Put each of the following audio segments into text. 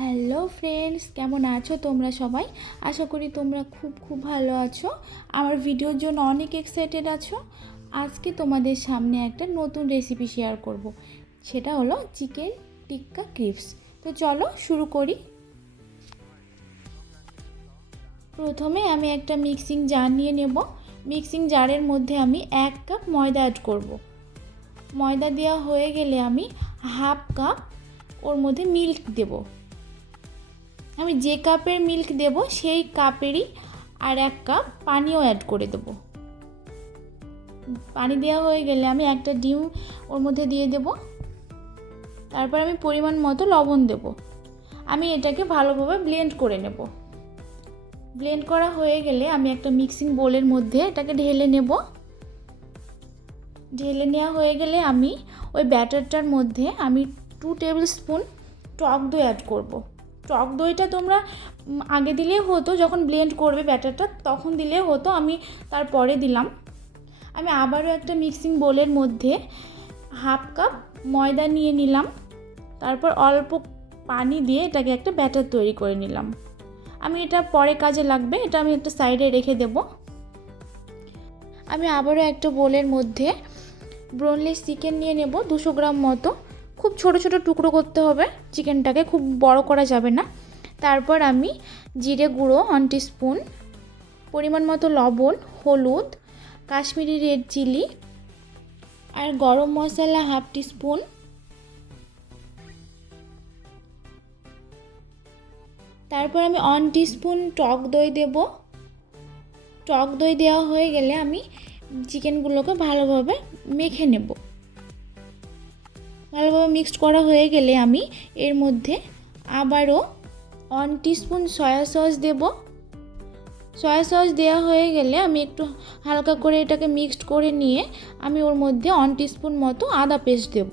Hello friends, কেমন আছো তোমরা সবাই? আশা করি তোমরা খুব ভালো আছো। আমার ভিডিওর জন্য অনেক এক্সাইটেড আছো। আজকে তোমাদের সামনে একটা নতুন রেসিপি শেয়ার করব। সেটা হলো চিকেন টিক্কা ক্রিপস। তো চলো শুরু করি। প্রথমে আমি একটা মিক্সিং জার নিয়ে নেব। মিক্সিং জারের মধ্যে আমি 1 কাপ ময়দা অ্যাড করব। ময়দা দেওয়া হয়ে গেলে আমি হাফ কাপ ওর মধ্যে মিল্ক দেব। আমি যে কাপের মিল্ক দেব সেই কাপেরই আর 1 কাপ পানিও অ্যাড করে দেব। পানি দেওয়া হয়ে গেলে আমি একটা ডিম ওর মধ্যে দিয়ে দেব। তারপর আমি পরিমাণ মতো লবণ দেব। আমি এটাকে ভালোভাবে ব্লেন্ড করে নেব। ব্লেন্ড করা হয়ে গেলে আমি একটা মিক্সিং বোলের মধ্যে এটাকে ঢেলে নেব। ঢেলে নেওয়া হয়ে গেলে আমি ওই ব্যাটারটার মধ্যে আমি 2 টেবিল স্পুন টক দই অ্যাড করব। টক দইটা তোমরা আগে দিলেই হতো, যখন ব্লেন্ড করবে ব্যাটারটা তখন দিলেই হতো, আমি তারপরে দিলাম। আমি আবারও একটা মিক্সিং বোলের মধ্যে হাফ কাপ ময়দা নিয়ে নিলাম। তারপর অল্প পানি দিয়ে এটাকে একটা ব্যাটার তৈরি করে নিলাম। আমি এটা পরে কাজে লাগবে, এটা আমি একটা সাইডে রেখে দেব। আমি আবারও একটা বোলের মধ্যে বোনলেস চিকেন নিয়ে নেব 200 গ্রাম মতো। খুব ছোট ছোট টুকরো করতে হবে চিকেনটাকে, খুব বড় করা যাবে না। তারপর আমি জিরে গুঁড়ো 1 টিস্পুন, পরিমাণ মতো লবণ, হলুদ, কাশ্মীরি রেড চিলি আর গরম মশলা 1/2 টিস্পুন। তারপর আমি 1 টিস্পুন টক দই দেব। টক দই দেওয়া হয়ে গেলে আমি চিকেনগুলোকে ভালোভাবে মেখে নেব। ভালোভাবে মিক্সড করা হয়ে গেলে আমি এর মধ্যে আবারও 1 টিস্পুন সয়া সস দেব। সয়া সস দেওয়া হয়ে গেলে আমি একটু হালকা করে এটাকে মিক্সড করে নিয়ে আমি ওর মধ্যে 1 টিস্পুন মতো আদা পেস্ট দেব।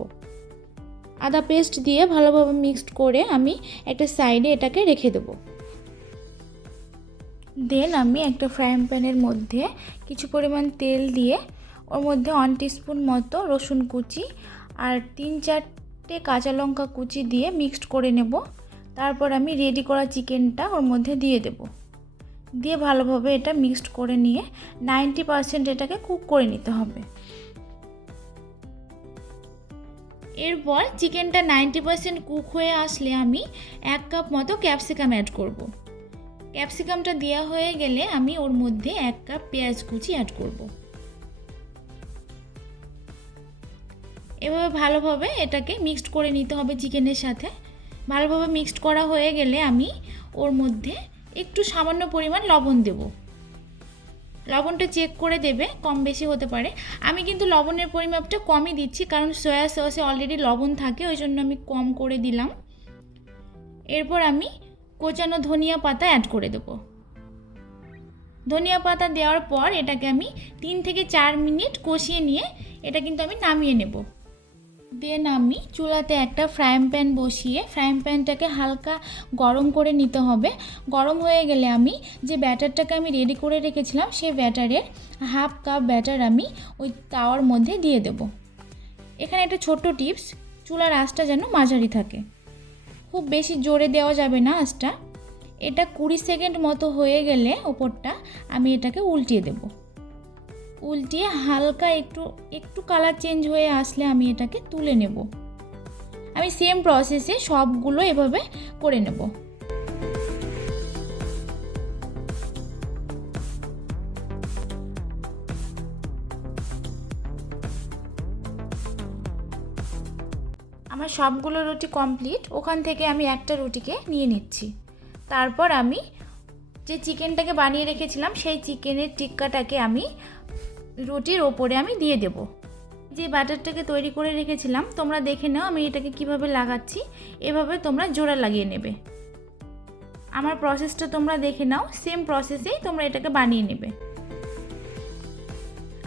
আদা পেস্ট দিয়ে ভালোভাবে মিক্সড করে আমি একটা সাইডে এটাকে রেখে দেব। দেন আমি একটা ফ্রাইং প্যানের মধ্যে কিছু পরিমাণ তেল দিয়ে ওর মধ্যে 1 টিস্পুন মতো রসুন কুচি আর 3-4টে কাঁচা লঙ্কা কুচি দিয়ে মিক্সড করে নেব। তারপর আমি রেডি করা চিকেনটা ওর মধ্যে দিয়ে দেব। দিয়ে ভালোভাবে এটা মিক্সড করে নিয়ে 90% এটাকে কুক করে নিতে হবে। এরপর চিকেনটা 90% কুক হয়ে আসলে আমি 1 কাপ মতো ক্যাপসিকাম অ্যাড করব। ক্যাপসিকামটা দেওয়া হয়ে গেলে আমি ওর মধ্যে 1 কাপ পেঁয়াজ কুচি অ্যাড করব। এভাবে ভালোভাবে এটাকে মিক্সড করে নিতে হবে চিকেনের সাথে। ভালোভাবে মিক্সড করা হয়ে গেলে আমি ওর মধ্যে একটু সামান্য পরিমাণ লবণ দেব। লবণটা চেক করে দেবে, কম বেশি হতে পারে। আমি কিন্তু লবণের পরিমাপটা কমই দিচ্ছি, কারণ সয়া সসে অলরেডি লবণ থাকে, ওই জন্য আমি কম করে দিলাম। এরপর আমি কোচানো ধনিয়া পাতা অ্যাড করে দেব। ধনিয়া পাতা দেওয়ার পর এটাকে আমি 3 থেকে 4 মিনিট কষিয়ে নিয়ে এটা কিন্তু আমি নামিয়ে নেব। দেন আমি চুলাতে একটা ফ্রাইং প্যান বসিয়ে ফ্রাইং প্যানটাকে হালকা গরম করে নিতে হবে। গরম হয়ে গেলে আমি যে ব্যাটারটাকে আমি রেডি করে রেখেছিলাম সেই ব্যাটারের হাফ কাপ ব্যাটার আমি ওই তাওয়ার মধ্যে দিয়ে দেব। এখানে একটা ছোট্ট টিপস, চুলার আঁচটা যেন মাঝারি থাকে, খুব বেশি জোরে দেওয়া যাবে না আঁচটা। এটা 20 সেকেন্ড মতো হয়ে গেলে ওপরটা আমি এটাকে উল্টিয়ে দেব। উল্টিয়ে হালকা একটু কালার চেঞ্জ হয়ে আসলে আমি এটাকে তুলে নেব। আমি সেম প্রসেসে সবগুলো এভাবে করে নেব। আমার সবগুলো রুটি কমপ্লিট। ওখান থেকে আমি একটা রুটিকে নিয়ে নিচ্ছি। তারপর আমি যে চিকেনটাকে বানিয়ে রেখেছিলাম সেই চিকেনের টিক্কাটাকে আমি রুটির ওপরে আমি দিয়ে দেব। যে বাটারটাকে তৈরি করে রেখেছিলাম তোমরা দেখে নাও আমি এটাকে কিভাবে লাগাচ্ছি। এভাবে তোমরা জোড়া লাগিয়ে নেবে। আমার প্রসেসটা তোমরা দেখে নাও, সেম প্রসেসেই তোমরা এটাকে বানিয়ে নেবে।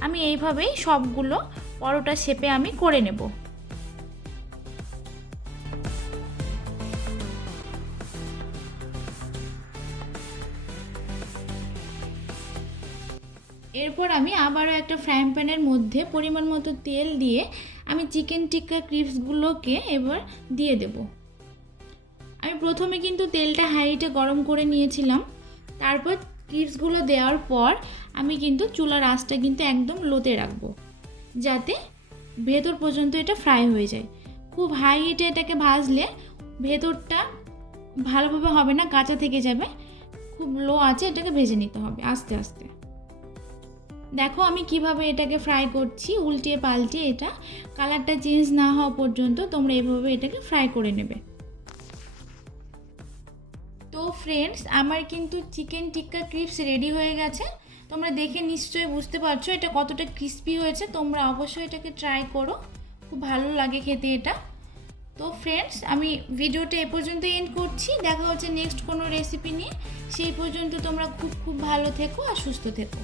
আমি এইভাবেই সবগুলো পরোটা শেপে আমি করে নেব। এরপর আমি আবারও একটা ফ্রাইং প্যানের মধ্যে পরিমাণ মতো তেল দিয়ে আমি চিকেন টিক্কা ক্রিপসগুলোকে এবার দিয়ে দেব। আমি প্রথমে কিন্তু তেলটা হাই হিটে গরম করে নিয়েছিলাম, তারপর ক্রিপসগুলো দেওয়ার পর আমি কিন্তু চুলার আঁচটা কিন্তু একদম লোতে রাখবো, যাতে ভেতর পর্যন্ত এটা ফ্রাই হয়ে যায়। খুব হাই হিটে এটাকে ভাজলে ভেতরটা ভালোভাবে হবে না, কাঁচা থেকে যাবে। খুব লো আছে এটাকে ভেজে নিতে হবে আস্তে আস্তে। দেখো আমি কিভাবে এটাকে ফ্রাই করছি, উল্টিয়ে পাল্টিয়ে। এটা কালারটা চেঞ্জ না হওয়া পর্যন্ত তোমরা এভাবে এটাকে ফ্রাই করে নেবে। তো ফ্রেন্ডস, আমার কিন্তু চিকেন টিক্কা ক্রিপস রেডি হয়ে গেছে। তোমরা দেখে নিশ্চয়ই বুঝতে পারছো এটা কতটা ক্রিস্পি হয়েছে। তোমরা অবশ্যই এটাকে ট্রাই করো, খুব ভালো লাগে খেতে এটা। তো ফ্রেন্ডস, আমি ভিডিওটা এ পর্যন্ত এন্ড করছি। দেখা হচ্ছে নেক্সট কোনো রেসিপি নিয়ে। সেই পর্যন্ত তোমরা খুব ভালো থেকো আর সুস্থ থেকো।